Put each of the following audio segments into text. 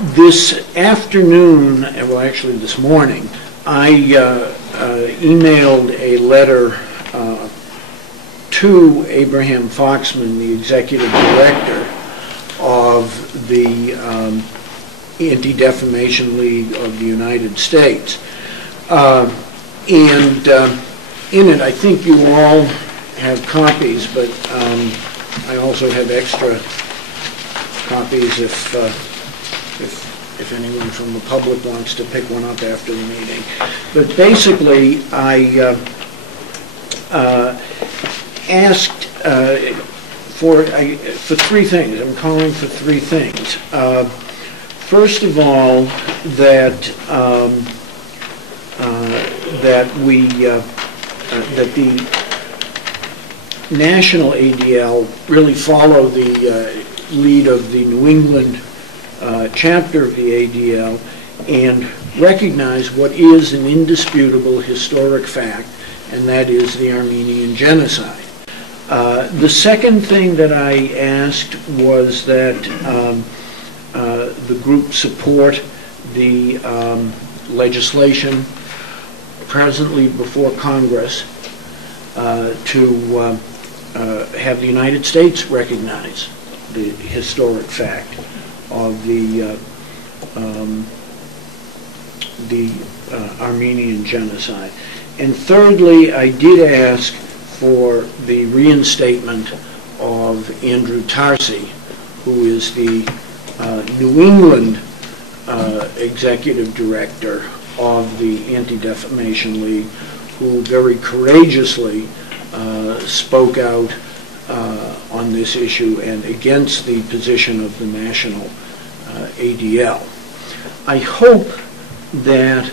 This afternoon, well actually this morning, I emailed a letter to Abraham Foxman, the Executive Director of the Anti-Defamation League of the United States. And in it, I think you all have copies, but I also have extra copies if anyone from the public wants to pick one up after the meeting. But basically, I asked for three things. I'm calling for three things. First of all, that the national ADL really follow the lead of the New England chapter of the ADL and recognize what is an indisputable historic fact, and that is the Armenian genocide. The second thing that I asked was that the group support the legislation presently before Congress to have the United States recognize the historic fact of the Armenian genocide. And thirdly, I did ask for the reinstatement of Andrew Tarsi, who is the New England Executive Director of the Anti-Defamation League, who very courageously spoke out on this issue and against the position of the national ADL. I hope that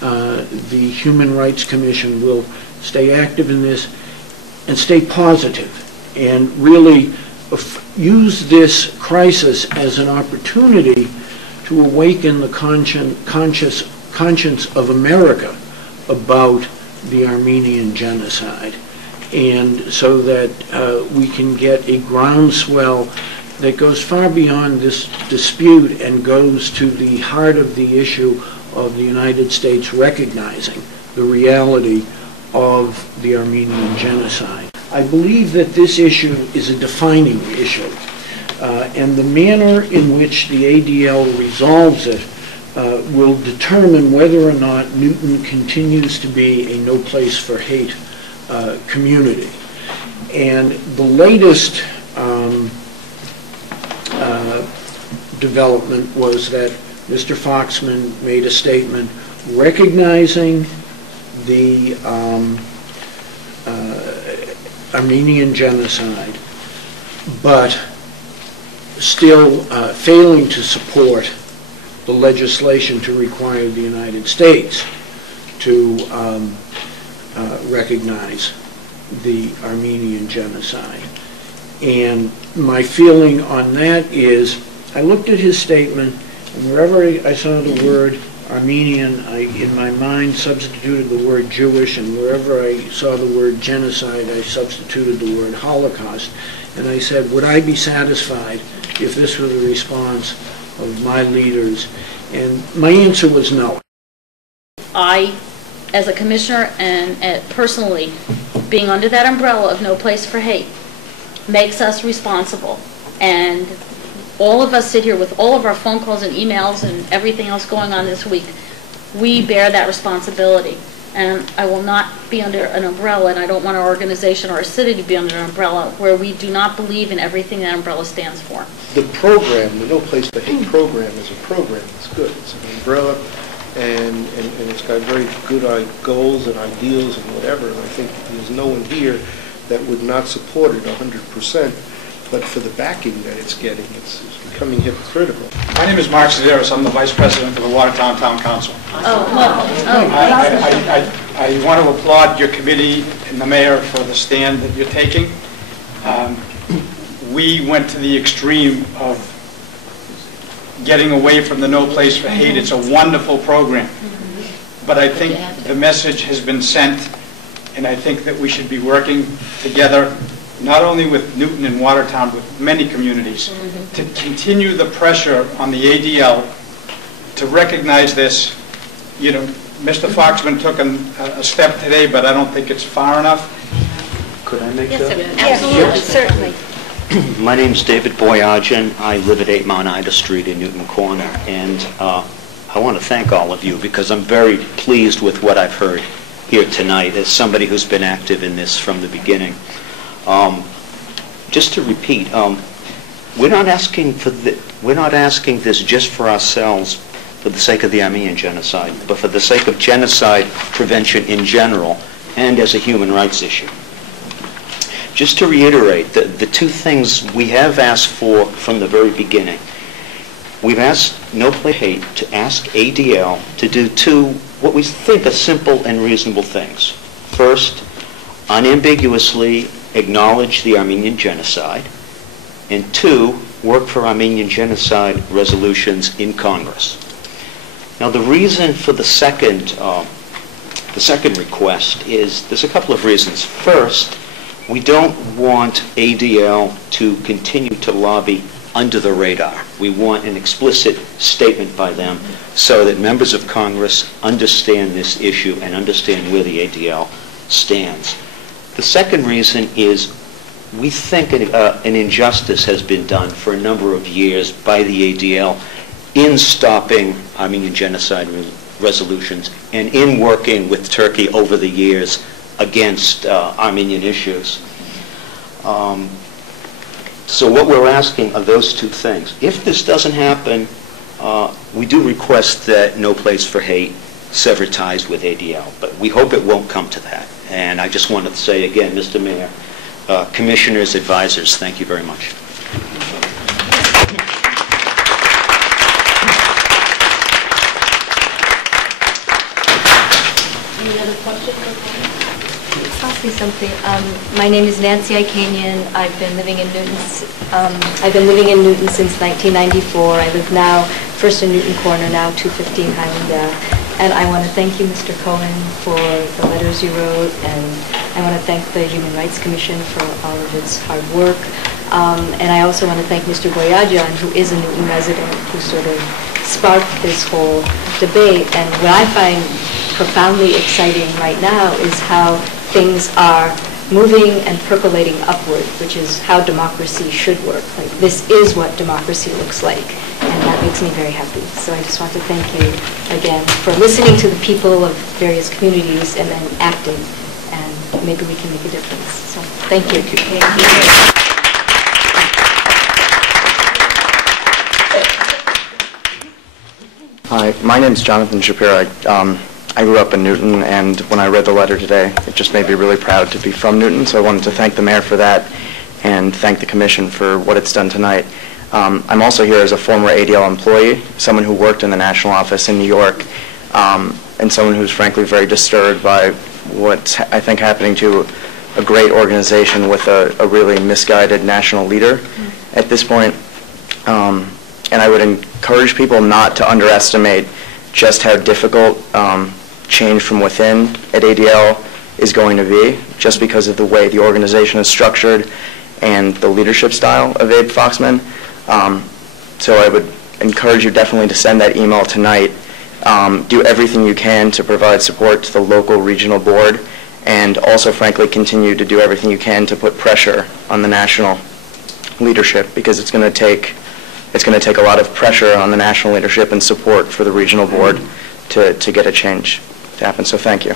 the Human Rights Commission will stay active in this and stay positive and really use this crisis as an opportunity to awaken the conscience of America about the Armenian genocide, and so that we can get a groundswell that goes far beyond this dispute and goes to the heart of the issue of the United States recognizing the reality of the Armenian genocide. I believe that this issue is a defining issue, and the manner in which the ADL resolves it will determine whether or not Newton continues to be a no place for hate community. And the latest development was that Mr. Foxman made a statement recognizing the Armenian genocide, but still failing to support the legislation to require the United States to recognize the Armenian genocide. And my feeling on that is, I looked at his statement, and wherever I saw the word Armenian, I, in my mind, substituted the word Jewish, and wherever I saw the word genocide, I substituted the word Holocaust. And I said, would I be satisfied if this were the response of my leaders? And my answer was no. I, as a commissioner and personally, being under that umbrella of No Place for Hate, makes us responsible. And all of us sit here with all of our phone calls and emails and everything else going on this week. We bear that responsibility. And I will not be under an umbrella, and I don't want our organization or our city to be under an umbrella where we do not believe in everything that umbrella stands for. The program, the No Place for Hate program, is a program. It's good. It's an umbrella, and it's got very good goals and ideals and whatever. And I think there's no one here that would not support it 100%. But for the backing that it's getting, it's becoming hypocritical. My name is Mark Sedaris. I'm the Vice President of the Watertown Town Council. I want to applaud your committee and the mayor for the stand that you're taking. We went to the extreme of getting away from the No Place for Hate. It's a wonderful program. But I think the message has been sent, and I think that we should be working together, not only with Newton and Watertown, but with many communities, to continue the pressure on the ADL to recognize this. You know, Mr. Foxman took a step today, but I don't think it's far enough. Could I make Yes, that? absolutely, certainly. My name's David Boyajian. I live at 8 Mount Ida Street in Newton Corner, and I want to thank all of you because I'm very pleased with what I've heard here tonight as somebody who's been active in this from the beginning. Just to repeat, we're not asking this just for ourselves for the sake of the Armenian genocide, but for the sake of genocide prevention in general and as a human rights issue. Just to reiterate, the two things we have asked for from the very beginning. We've asked No Place for Hate to ask ADL to do two, what we think are simple and reasonable things. First, unambiguously acknowledge the Armenian genocide, and two, work for Armenian genocide resolutions in Congress. Now, the reason for the second request is, there's a couple of reasons. First, we don't want ADL to continue to lobby under the radar. We want an explicit statement by them so that members of Congress understand this issue and understand where the ADL stands. The second reason is we think an injustice has been done for a number of years by the ADL in stopping Armenian genocide resolutions and in working with Turkey over the years against Armenian issues. So what we're asking are those two things. If this doesn't happen, we do request that No Place for Hate sever ties with ADL, but we hope it won't come to that. And I just wanted to say again, Mr. Mayor, commissioners, advisors, thank you very much. Any other questions? I'll say something. My name is Nancy Ikanian. I've been living in Newton. Since 1994. I live now first in Newton Corner, now 215 Highland Ave. And I want to thank you, Mr. Cohen, for the letters you wrote, and I want to thank the Human Rights Commission for all of its hard work. And I also want to thank Mr. Boyajian, who is a Newton resident, who sort of sparked this whole debate. And what I find profoundly exciting right now is how things are moving and percolating upward, which is how democracy should work. Like, this is what democracy looks like, and that makes me very happy. So I just want to thank you again for listening to the people of various communities and then acting, and maybe we can make a difference. So thank you. Thank you. Hi, my name is Jonathan Shapiro. I grew up in Newton, and when I read the letter today, it just made me really proud to be from Newton, so I wanted to thank the mayor for that and thank the commission for what it's done tonight. I'm also here as a former ADL employee, someone who worked in the national office in New York, and someone who's frankly very disturbed by what's, I think, happening to a great organization with a really misguided national leader at this point. And I would encourage people not to underestimate just how difficult change from within at ADL is going to be, just because of the way the organization is structured and the leadership style of Abe Foxman. So I would encourage you definitely to send that email tonight. Do everything you can to provide support to the local regional board, and also, frankly, continue to do everything you can to put pressure on the national leadership, because it's going to take a lot of pressure on the national leadership and support for the regional board to get a change to happen. So thank you.